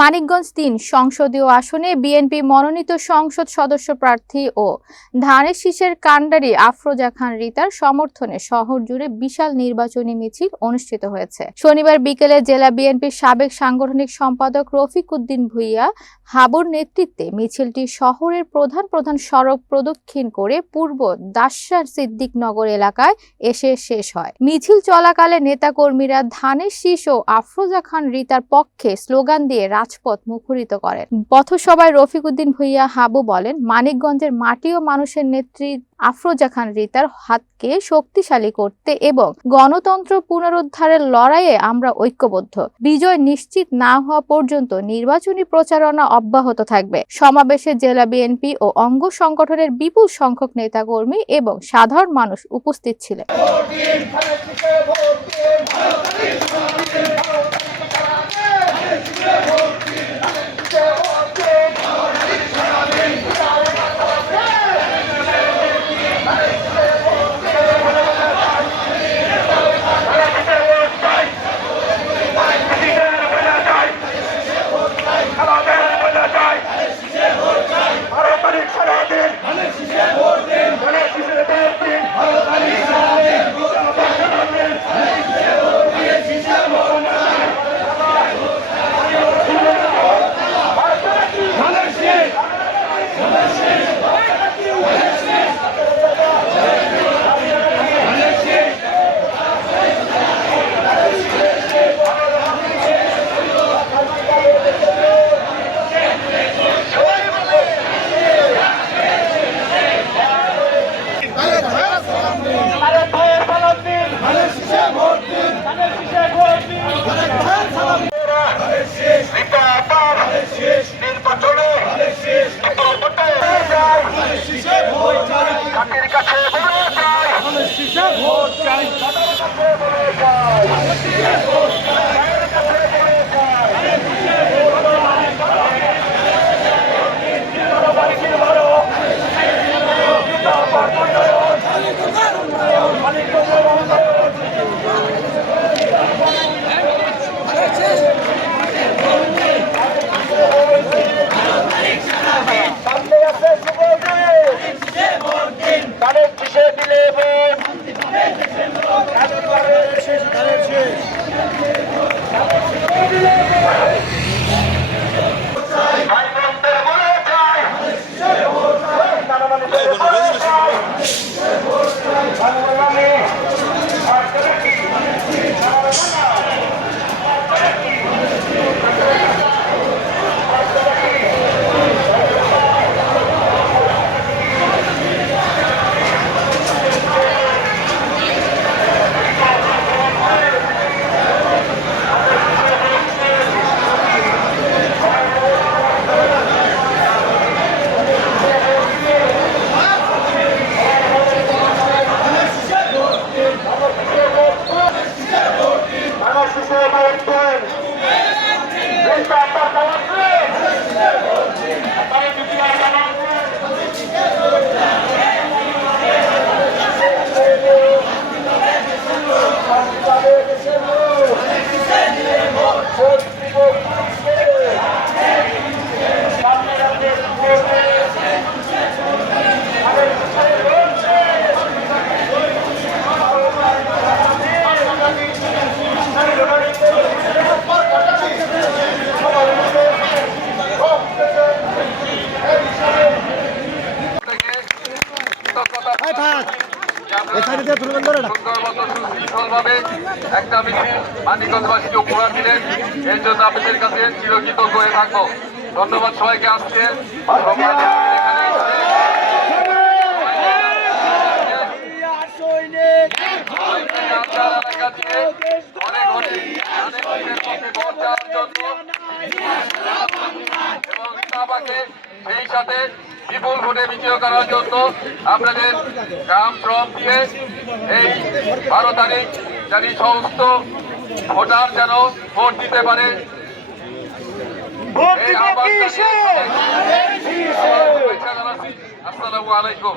মানিকগঞ্জ-৩ সংসদীয় আসনে বিএনপি মনোনীত সংসদ সদস্য প্রার্থী ও ধানের শীষের কাণ্ডারি আফরোজা খান রিতার সমর্থনে শহর জুড়ে বিশাল নির্বাচনী মিছিল অনুষ্ঠিত হয়েছে। শনিবার বিকেলে জেলা বিএনপির সাবেক সাংগঠনিক সম্পাদক রফিক উদ্দিন ভূঁইয়া হাবুর নেতৃত্বে মিছিলটি শহরের প্রধান প্রধান সড়ক প্রদক্ষিণ করে পূর্ব দাসসার সিদ্দিক নগর এলাকায় এসে শেষ হয়। মিছিল চলাকালে নেতাকর্মীরা ধানের শীষ ও আফরোজা খান রিতার পক্ষে স্লোগান দিয়ে রাজপথ মুখরিত করেন। পথসভায় রফিক উদ্দিন ভূঁইয়া হাবু বলেন, মানিকগঞ্জের মাটি ও মানুষের নেত্রী আফরোজা খান রিতার হাতকে শক্তিশালী করতে এবং গণতন্ত্র পুনরুদ্ধারের লড়াইয়ে আমরা ঐক্যবদ্ধ। বিজয় নিশ্চিত না হওয়া পর্যন্ত নির্বাচনী প্রচারণা অব্যাহত থাকবে। সমাবেশে জেলা বিএনপি ও অঙ্গ সংগঠনের বিপুল সংখ্যক নেতাকর্মী এবং সাধারণ মানুষ উপস্থিত ছিলেন। একটা মিছিল মানিকগঞ্জবাসীকে উপহার দিলেন, এর জন্য আপনাদের কাছে চিরকৃতজ্ঞ হয়ে থাকবো। ধন্যবাদ সবাইকে। আসছে সেই সাথে বিপুল ভোটে বিজয় করার জন্য আপনাদের গ্রাম শ্রম দিয়ে এই 12 তারিখ জানি সমস্ত ভোটার যেন ভোট দিতে পারে। আসসালামু আলাইকুম।